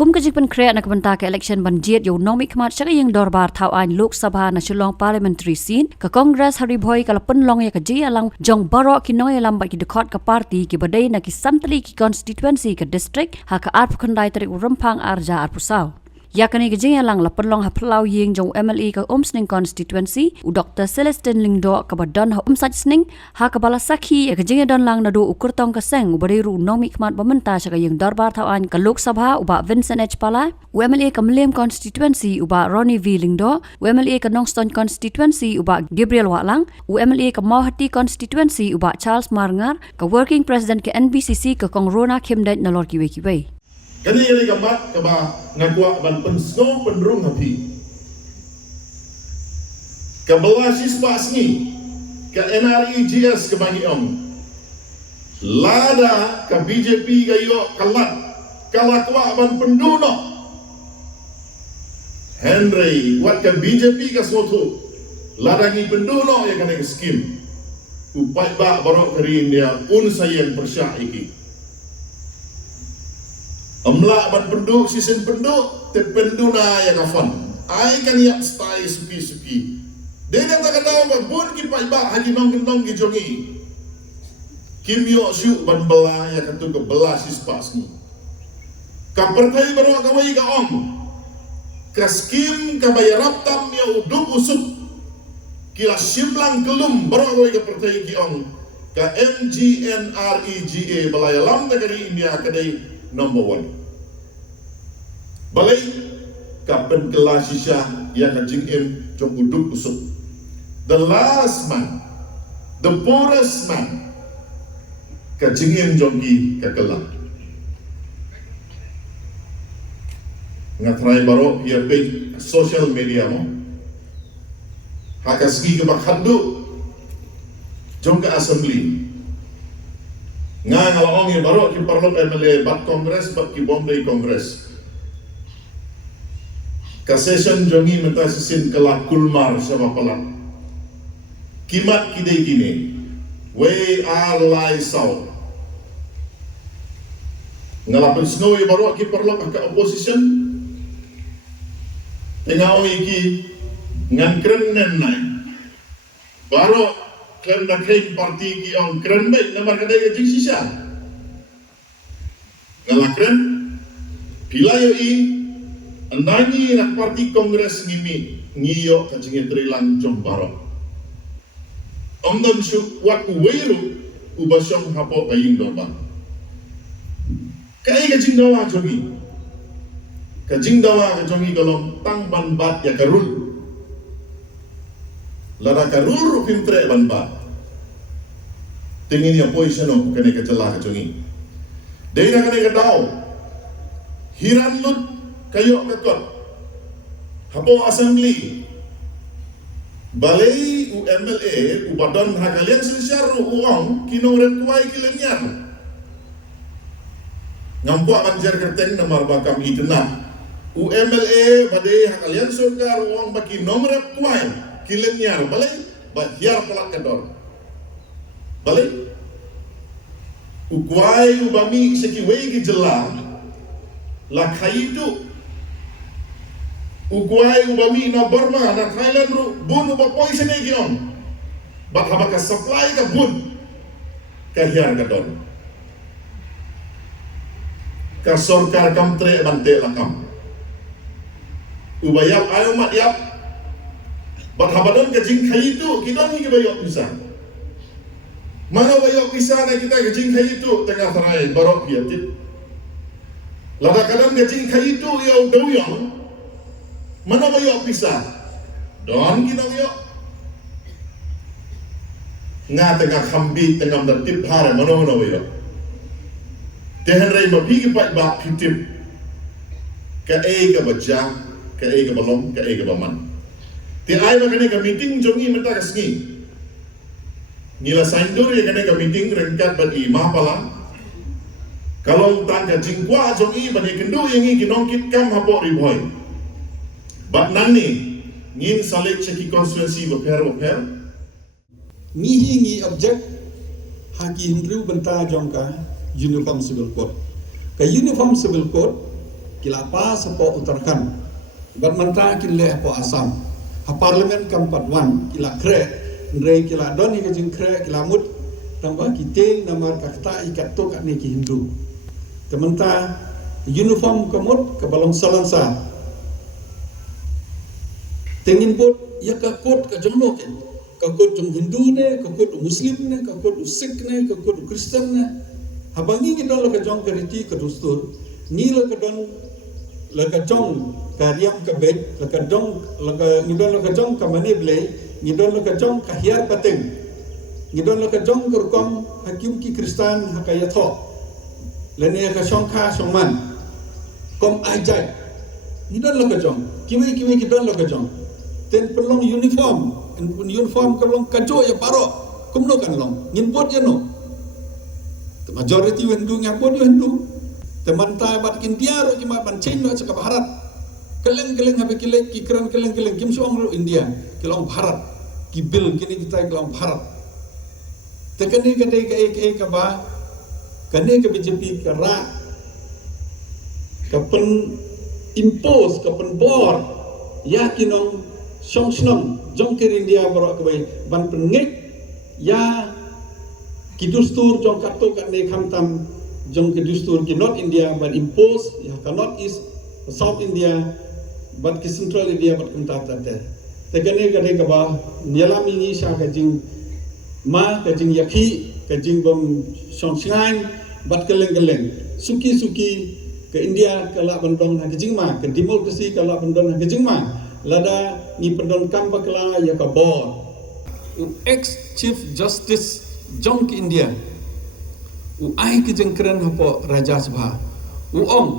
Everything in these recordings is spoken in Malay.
Kum kejipan kreat nak benta ke election banjir yo nomi khmat chaka yang dorbar thau an Lok Sabha na Shillong parliamentary scene ke Congress hari boy kala penlong ya ke alang jong barok ki noy lambat ki dekot ke parti ki badai na ki santli ki constituency ke district ha ka art khandai tarik rempang arja arpusau. Ya kani ke alang la penlong ha plau ying jong MLE ke Umsning constituency u Dr. Celestine Lingdo ke badan ha umsaj sning ha ke bala sakhi ya ke don lang na do ukur tong ke seng u bariru nomi khmat bamenta chaka yang dorbar thau an ke Lok Sabha u ba Vincent H Pala u MLA ke Mlem constituency u ba Ronnie V Lingdo u MLA ke Nongston constituency u ba Gabriel Waklang u MLA ke Mauhati constituency u ba Charles Marngar ke working president ke NBCC ke Kong Rona Khimdet na lor kiwe Kani yang digambar keba ngakwa ban pensong penrung hapi. Kebelah siswa sini ke NREGS ke bagi lada ke BJP ke yo kalakwa ban penduno. Henry wat ke BJP ke soto lada ngi penduno ya kena ke skim. Upai ba barok keri dia sayang persyak iki. Amla ban penduk sisin penduk te penduna ya kafan ai kan yak stai suki de dah tak ada pun ki pai ba haji nong ki jongi kim yo syu ban bela ya katu ke bela sispas ni ka pertai baru ka wai ka ka skim ka bayarap tam ya uduk usuk kila simlang kelum baru ka wai ka pertai ki ka MGNREGA balaya lam negeri India kadai number 1. Balai kapen kelas sisya yang kajing jong uduk usuk. The last man, the poorest man, kajing jonggi kekelah. Ngatrai baru ia page social media mo. Hakasgi ke bakhandu jong ke assembly. Ngalang yang baru ki parlok MLA bat kongres bat ki Bombay kongres. Ka session jongi menta sisin kelak kulmar sama pelak. Kimat kidai gini. We are lie south. Ngalapan snowy baru ki parlok ka opposition. Tengah iki ngangkren nenai. Baru klaim na klaim parti ki ang kren baik namar kadai ke sisa. Ngalakren pilayo i andangi nak parti kongres ngimi ngiyo kajing trilang jombaro. Omdon su wat uweru ubasyong hapo kaying doba. Kai kajing dawa jongi. Kajing dawa kajongi kalong tang banbat ya karul. Lara karul rupim tre banbat. Tingin yang poison o kene kecelah kacungi. Dena kene ketau. Hiran lut kayo kekot. Hapo assembly. Balai UMLA ubadan hakalian sesar uang kinong kuai kilenian. Ngampuak banjar kerteng namar bakam itenah. UMLA badai hakalian sokar uang baki nomor kuai kilenian balai bahyar pelak kedor. Balik ukwai ubami sekiwei ki jela la khaitu ukwai ubami na Burma na Thailand ru bun ba poison ki bat habaka supply ka bun ka hiar ka don ka sorkar kamtre bante lakam ubayap ayo mat yap bat habadon ka jing khaitu kidon ki bayok bisa. Mana bayok pisah na kita gajing kayu itu tengah terai barok biatit. Lada kadang gajing kayu itu ya doyong. Mana bayok pisah? Don kita bayok. Nga tengah kambi tengah bertip hari mana bayok. Tehen rei bapi kipat bak kitip. Ke ke baca, ke balong, ke baman. Ti ai makanya ke meeting jongi minta kesini. Nila saindur ya kena ke meeting rengkat bagi mahapala. Kalau tak ke jingkwa jongi bagi kendu yang ini kinongkit kam hapok riboy. Bat nani ngin salik ceki konstituensi beper. Ngi objek haki hindru benta jongka uniform civil code. Ke uniform civil code kila apa sepo Uttarakhand bat manta kile po Assam ha parlimen kampat wan kila kre ndre kila don hi kajing kre kila mut tambah kiting namar kakta ikat to kat ni ki Hindu tementa uniform kamut ke balong salansa tengin bot ya ka kot ka jongno ke ka kot jong Hindu ne ka kot Muslim ne ka kot Sikh ne ka kot Kristen ne habangi ki don lo ka jong ka riti ka dustur ni lo ka don lo ka jong ka riam ka bet lo ka jong lo ka ni don lo ka jong ka mane ble ni don lo ka jong ka hiar pateng ni don lo ka jong ka kom hakim ki Kristen ha ka yatho lene ka shongkha shongman kom ajai ni don lo ka jong kiwi ki don lo ka jong ten pelong uniform ka long kajo ya paro kumno kan long ngin bot ya no majority Hindu ngapot yo Hindu teman ta bat kin diaro ki ma ban chen no ka bharat keleng habe kile ki kran keleng kim so ong India kilong bharat ki bil kini kita kilong bharat te kani ka ba kani ka BJP ka ra ka pen impose ka pen bor ya kinong song snong jong ke India borok ke bai ban pengek ya ki dustur jong kato kat ne khamtam jong ke dustur ki not India but impose ya ka not is South India but ki Central India but kumta tate te kane ka ba nyala mi sha ka jing ma ka jing yakhi ka jing bom song singai bat keleng suki ke India ka la bandong ha ka jing ma ka demokrasi ka la bandong ha ka jing ma lada ni pendon kam bakla ya ka bor ex chief justice jong ke India u ai ki jengkran hapo raja sabha u ong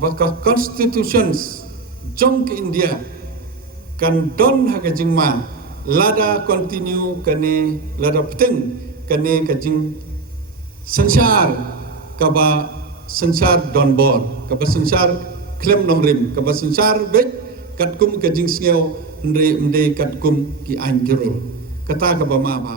baka constitutions jong ke India kan don ha ka jingma lada continue kane lada peteng kane ka jing sansar ka ba sansar don bor ka ba sansar klem nomrim ka ba sansar be kat kum ke jing sngew ndre kat kum ki ain kirul kata ka ba ma ba